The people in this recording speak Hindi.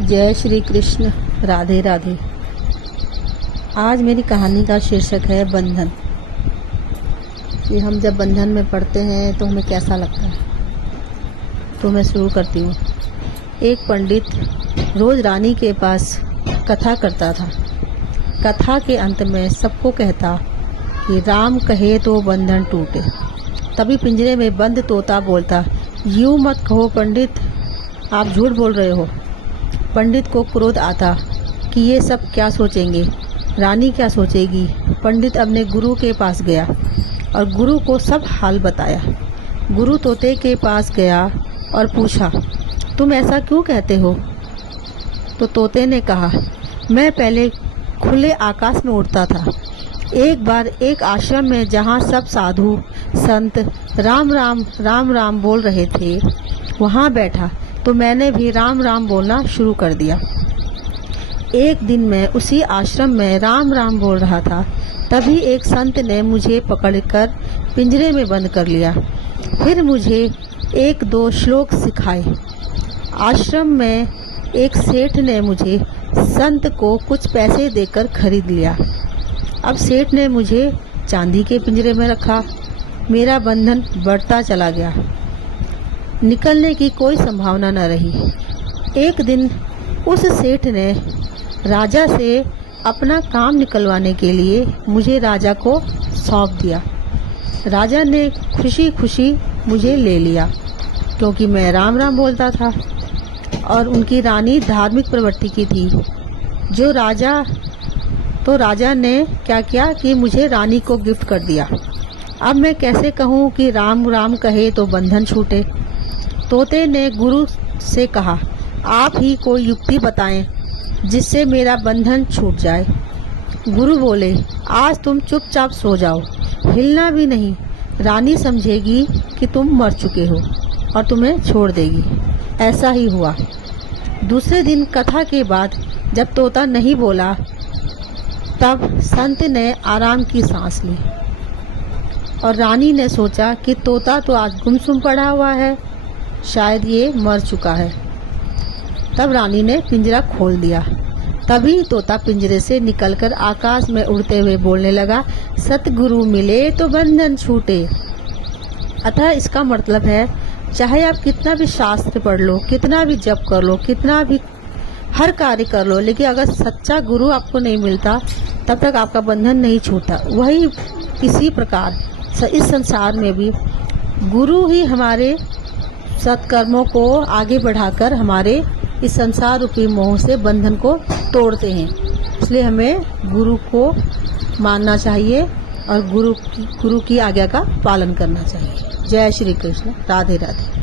जय श्री कृष्ण। राधे राधे। आज मेरी कहानी का शीर्षक है बंधन। कि हम जब बंधन में पड़ते हैं तो हमें कैसा लगता है। तो मैं शुरू करती हूँ। एक पंडित रोज रानी के पास कथा करता था। कथा के अंत में सबको कहता कि राम कहे तो बंधन टूटे। तभी पिंजरे में बंद तोता बोलता, यूँ मत कहो पंडित, आप झूठ बोल रहे हो। पंडित को क्रोध आता कि ये सब क्या सोचेंगे, रानी क्या सोचेगी। पंडित अपने गुरु के पास गया और गुरु को सब हाल बताया। गुरु तोते के पास गया और पूछा, तुम ऐसा क्यों कहते हो। तो तोते ने कहा, मैं पहले खुले आकाश में उड़ता था। एक बार एक आश्रम में जहाँ सब साधु संत राम राम राम राम बोल रहे थे, वहाँ बैठा तो मैंने भी राम राम बोलना शुरू कर दिया। एक दिन मैं उसी आश्रम में राम राम बोल रहा था। तभी एक संत ने मुझे पकड़कर पिंजरे में बंद कर लिया। फिर मुझे एक दो श्लोक सिखाए। आश्रम में एक सेठ ने मुझे संत को कुछ पैसे देकर खरीद लिया। अब सेठ ने मुझे चांदी के पिंजरे में रखा। मेरा बंधन बढ़ता चला गया। निकलने की कोई संभावना न रही। एक दिन उस सेठ ने राजा से अपना काम निकलवाने के लिए मुझे राजा को सौंप दिया। राजा ने खुशी खुशी मुझे ले लिया क्योंकि मैं राम राम बोलता था और उनकी रानी धार्मिक प्रवृत्ति की थी। राजा ने क्या किया कि मुझे रानी को गिफ्ट कर दिया। अब मैं कैसे कहूँ कि राम राम कहे तो बंधन छूटे। तोते ने गुरु से कहा, आप ही कोई युक्ति बताएं जिससे मेरा बंधन छूट जाए। गुरु बोले, आज तुम चुपचाप सो जाओ, हिलना भी नहीं। रानी समझेगी कि तुम मर चुके हो और तुम्हें छोड़ देगी। ऐसा ही हुआ। दूसरे दिन कथा के बाद जब तोता नहीं बोला, तब संत ने आराम की सांस ली और रानी ने सोचा कि तोता तो आज गुमसुम पड़ा हुआ है, शायद ये मर चुका है। तब रानी ने पिंजरा खोल दिया। तभी तोता पिंजरे से निकलकर आकाश में उड़ते हुए बोलने लगा, सतगुरु मिले तो बंधन छूटे। अतः इसका मतलब है, चाहे आप कितना भी शास्त्र पढ़ लो, कितना भी जप कर लो, कितना भी हर कार्य कर लो, लेकिन अगर सच्चा गुरु आपको नहीं मिलता तब तक आपका बंधन नहीं छूटा। वही इसी प्रकार इस संसार में भी गुरु ही हमारे सत्कर्मों को आगे बढ़ाकर हमारे इस संसार रूपी मोह से बंधन को तोड़ते हैं। इसलिए हमें गुरु को मानना चाहिए और गुरु की आज्ञा का पालन करना चाहिए। जय श्री कृष्ण। राधे राधे।